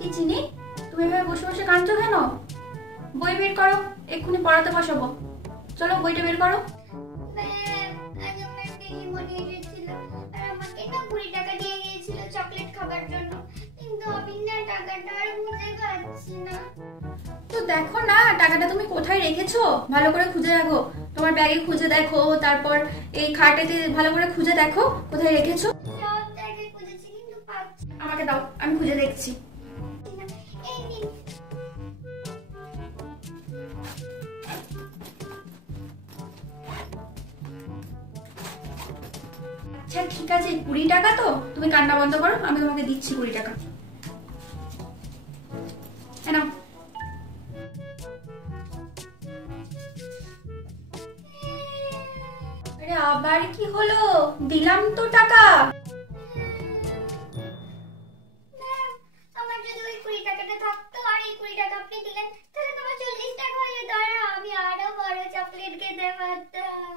কি চিনি, তুমি এভাবে বসে বসে কাঁদছো কেন? বই বের করো, এক্ষুনি পড়াতে বসাবো। চলো বইটা বের করো। টাকা দিয়ে গিয়েছিল চকলেট খাবার জন্য, কিন্তু আমি না টাকাটা আর খুঁজে পাচ্ছি না। তো দেখো না টাকাটা তুমি কোথায় রেখেছো, ভালো করে খুঁজে দেখো। তোমার ব্যাগে খুঁজে দেখো, তারপর এই খাটেতে ভালো করে খুঁজে দেখো কোথায় রেখেছো। সব জায়গায় খুঁজেছি কিন্তু পাচ্ছি না। আমাকে দাও, আমি খুঁজে দেখছি। এই নিন। আচ্ছা ঠিক আছে, 20 টাকা তো, তুমি কান্না বন্ধ করো, আমি তোমাকে দিচ্ছি 20 টাকা। নাও। আরে আবার কি হলো, দিলাম তো টাকা। আমার যদি ওই 20 টাকাটা থাকতো আর এই 20 টাকা আপনি দিলেন, তাহলে তোমার 40 টাকা হয়ে যেত আর আমি আরো বড় চকলেট খেতে পারতাম।